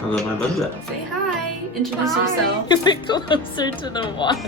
I love my BlendJet. Say hi. Introduce Hi. yourself. Get closer to the water.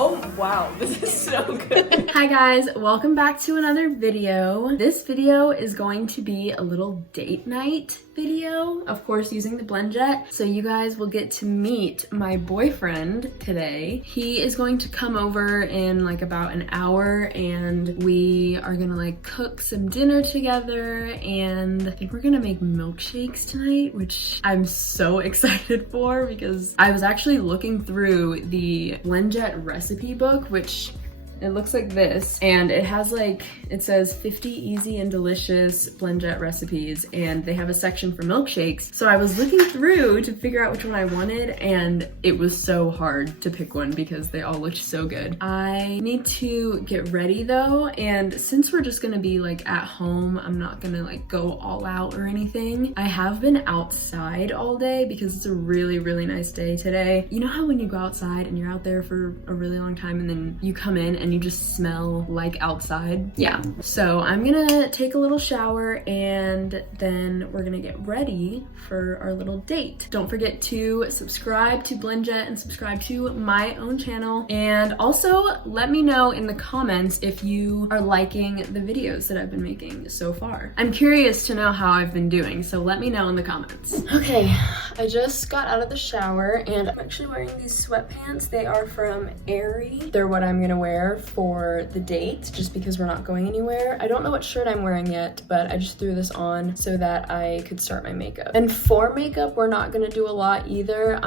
Oh wow, this is so good. Hi guys, welcome back to another video. This video is going to be a little date night video, of course using the BlendJet. So you guys will get to meet my boyfriend today. He is going to come over in like about an hour and we are gonna like cook some dinner together, and I think we're gonna make milkshakes tonight, which I'm so excited for because I was actually looking through the BlendJet recipe book, which it looks like this, and it has like, it says 50 easy and delicious BlendJet recipes, and they have a section for milkshakes. So I was looking through to figure out which one I wanted, and it was so hard to pick one because they all looked so good. I need to get ready though, and since we're just gonna be like at home, I'm not gonna like go all out or anything. I have been outside all day because it's a really, really nice day today. You know how when you go outside and you're out there for a really long time and then you come in and you just smell like outside? Yeah. So I'm gonna take a little shower and then we're gonna get ready for our little date. Don't forget to subscribe to BlendJet and subscribe to my own channel. And also let me know in the comments if you are liking the videos that I've been making so far. I'm curious to know how I've been doing, so let me know in the comments. Okay, I just got out of the shower and I'm actually wearing these sweatpants. They are from Aerie. They're what I'm gonna wear for the date, just because we're not going anywhere. I don't know what shirt I'm wearing yet, but I just threw this on so that I could start my makeup. And for makeup, we're not gonna do a lot either.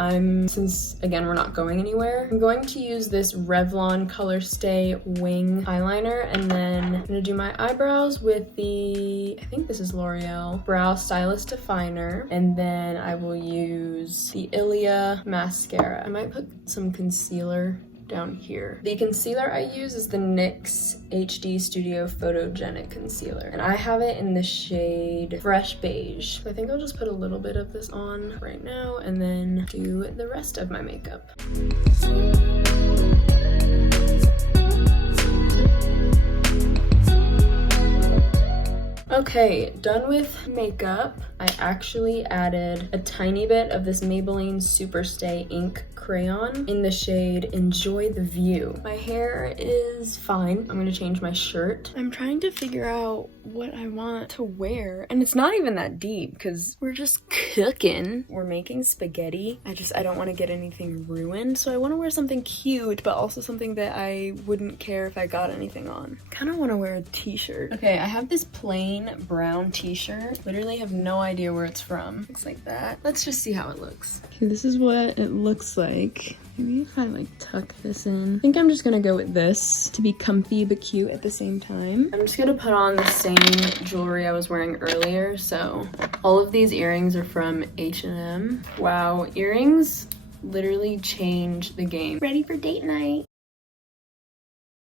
Since again, we're not going anywhere, I'm going to use this Revlon Color Stay Wing eyeliner, and then I'm gonna do my eyebrows with the, I think this is L'Oreal Brow Stylist Definer, and then I will use the Ilia mascara. I might put some concealer down here. The concealer I use is the NYX HD Studio Photogenic Concealer, and I have it in the shade Fresh Beige. So I think I'll just put a little bit of this on right now and then do the rest of my makeup. Okay, done with makeup. I actually added a tiny bit of this Maybelline Superstay ink crayon in the shade Enjoy the View. My hair is fine. I'm gonna change my shirt. I'm trying to figure out what I want to wear, and it's not even that deep because we're just cooking. We're making spaghetti. I don't want to get anything ruined, so I want to wear something cute, but also something that I wouldn't care if I got anything on. Kind of want to wear a t-shirt. Okay, I have this plain brown t-shirt. Literally have no idea where it's from. Looks like that. Let's just see how it looks. Okay, this is what it looks like. Maybe if I like tuck this in. I think I'm just gonna go with this to be comfy but cute at the same time. I'm just gonna put on the same jewelry I was wearing earlier. So all of these earrings are from H&M. Wow, earrings literally change the game. Ready for date night.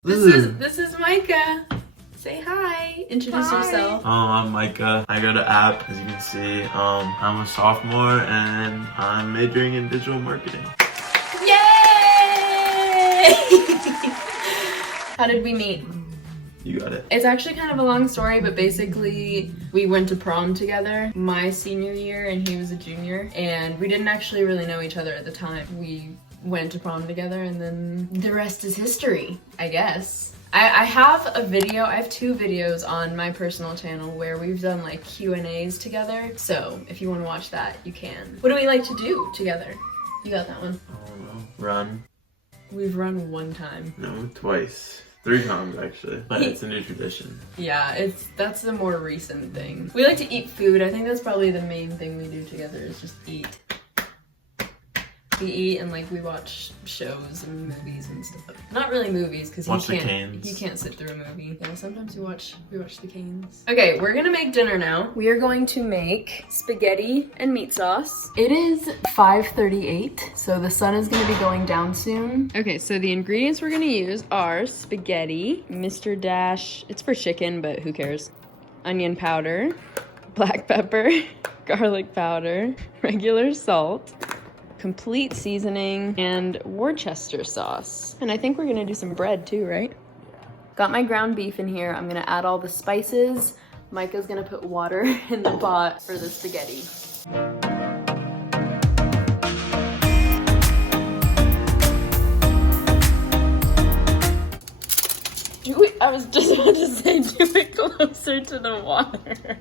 This is Micah. Say hi. Introduce yourself. I'm Micah. I got an app, as you can see. I'm a sophomore and I'm majoring in digital marketing. Yay! How did we meet? You got it. It's actually kind of a long story, but basically we went to prom together my senior year and he was a junior, and we didn't actually really know each other at the time. We went to prom together and then the rest is history, I guess. I have a video, I have 2 videos on my personal channel where we've done like Q&As together. So if you want to watch that, you can. What do we like to do together? You got that one. I don't know. Run. We've run 1 time. No, twice. 3 times actually. But it's a new tradition. Yeah, that's the more recent thing. We like to eat food. I think that's probably the main thing we do together is just eat. We eat and like we watch shows and movies and stuff. Not really movies because you can't sit through a movie. Yeah, sometimes we watch the Canes. Okay, we're gonna make dinner now. We are going to make spaghetti and meat sauce. It is 5:38, so the sun is gonna be going down soon. Okay, so the ingredients we're gonna use are spaghetti, Mr. Dash, it's for chicken, but who cares? Onion powder, black pepper, garlic powder, regular salt, complete seasoning, and Worcester sauce. And I think we're gonna do some bread too, right? Got my ground beef in here. I'm gonna add all the spices, Micah's gonna put water in the pot for the spaghetti. I was just about to say, do it closer to the water.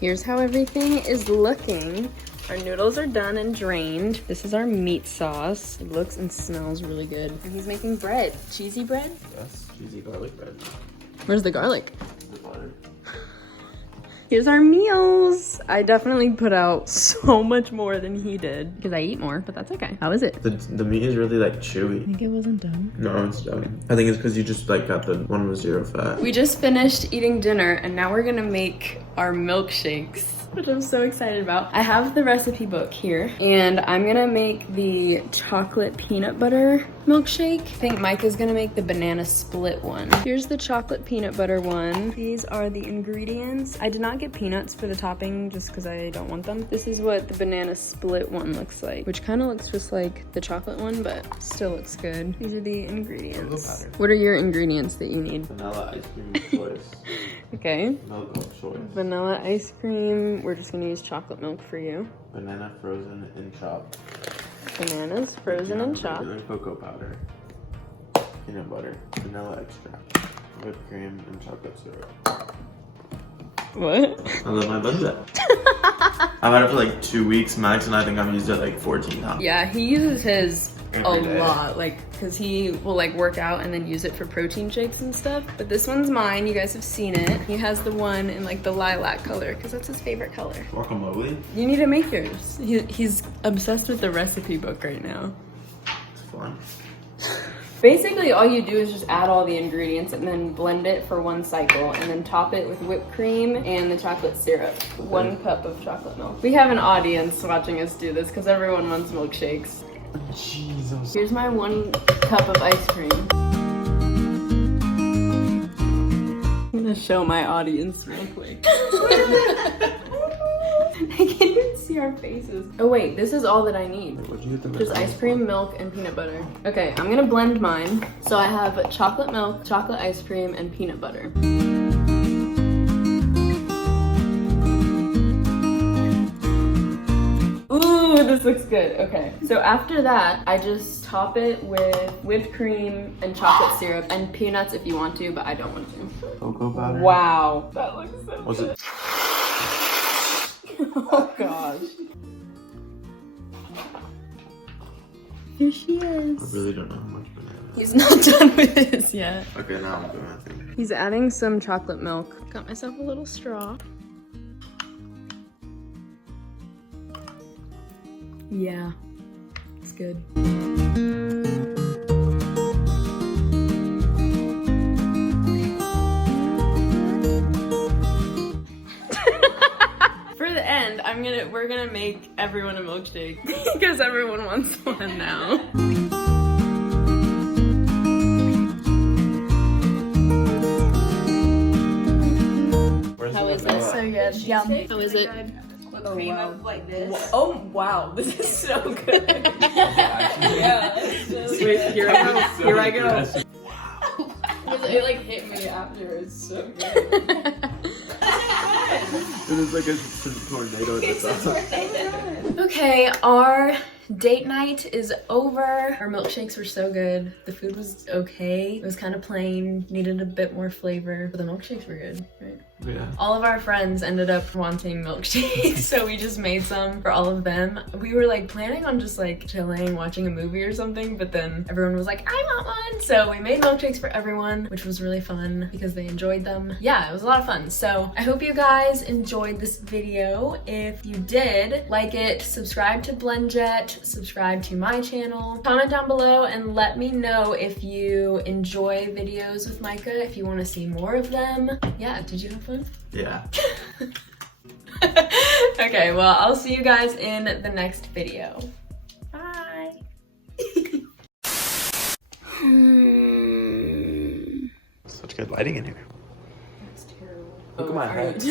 Here's how everything is looking. Our noodles are done and drained. This is our meat sauce. It looks and smells really good. And he's making bread. Cheesy bread? Yes, cheesy garlic bread. Where's the garlic? The butter. Here's our meals. I definitely put out so much more than he did because I eat more, but that's okay. How is it? The meat is really like I chewy. think it wasn't done. No, it's done. I think it's because you just like got the one with 0 fat. We just finished eating dinner and now we're gonna make our milkshakes, which I'm so excited about. I have the recipe book here and I'm gonna make the chocolate peanut butter milkshake. I think Micah's gonna make the banana split one. Here's the chocolate peanut butter one. These are the ingredients. I did not get peanuts for the topping just because I don't want them. This is what the banana split one looks like, which kind of looks just like the chocolate one, but still looks good. These are the ingredients. What are your ingredients that you need? Vanilla ice cream choice. Okay. Milk choice. Vanilla ice cream. We're just gonna use chocolate milk for you. Banana frozen and chopped. Bananas frozen and chopped. Regular cocoa powder. Peanut butter. Vanilla extract. Whipped cream and chocolate syrup. What? I love my BlendJet. I've had it for like 2 weeks max and I think I've used it like 14 times. Yeah, he uses his Every a day. lot, like, because he will like work out and then use it for protein shakes and stuff. But this one's mine. You guys have seen it. He has the one in like the lilac color because that's his favorite color. Guacamole? You need to make yours. He's obsessed with the recipe book right now. It's fun. Basically, all you do is just add all the ingredients and then blend it for 1 cycle and then top it with whipped cream and the chocolate syrup. 1 cup of chocolate milk. We have an audience watching us do this because everyone wants milkshakes. Jesus. Here's my 1 cup of ice cream. I'm gonna show my audience real quick. I can't even see our faces. Oh wait, this is all that I need. What'd you get the Just ice cream, milk, and peanut butter. Okay, I'm gonna blend mine. So I have chocolate milk, chocolate ice cream, and peanut butter. Ooh, this looks good. Okay. So after that, I just top it with whipped cream and chocolate syrup and peanuts if you want to, but I don't want to. cocoa powder? Wow. That looks so Was good. it? Oh gosh. Here she I is. really don't know how much banana. He's not done with this yet. Okay, now I'm doing my thing. He's adding some chocolate milk. Got myself a little straw. Yeah, it's good. For the end, we're gonna make everyone a milkshake because everyone wants one now. How is this? So good. Yum. How is it? Oh, wow. Like this. Oh wow, this is so good. Yeah. Wait, here I go. Here I go. Wow. It like hit me afterwards. So good. It is like a tornado at the top. Okay, our date night is over. Our milkshakes were so good. The food was okay. It was kind of plain, needed a bit more flavor, but the milkshakes were good, right? Yeah. All of our friends ended up wanting milkshakes, so we just made some for all of them. We were like planning on just like chilling, watching a movie or something, but then everyone was like, I want one! So we made milkshakes for everyone, which was really fun because they enjoyed them. Yeah, it was a lot of fun. So I hope you guys enjoyed this video. If you did, like it, subscribe to BlendJet, subscribe to my channel, comment down below and let me know if you enjoy videos with Micah, if you want to see more of them. Yeah, did you have fun? Yeah. Okay, well, I'll see you guys in the next video. Bye. Such good lighting in here. That's terrible. Look at my head.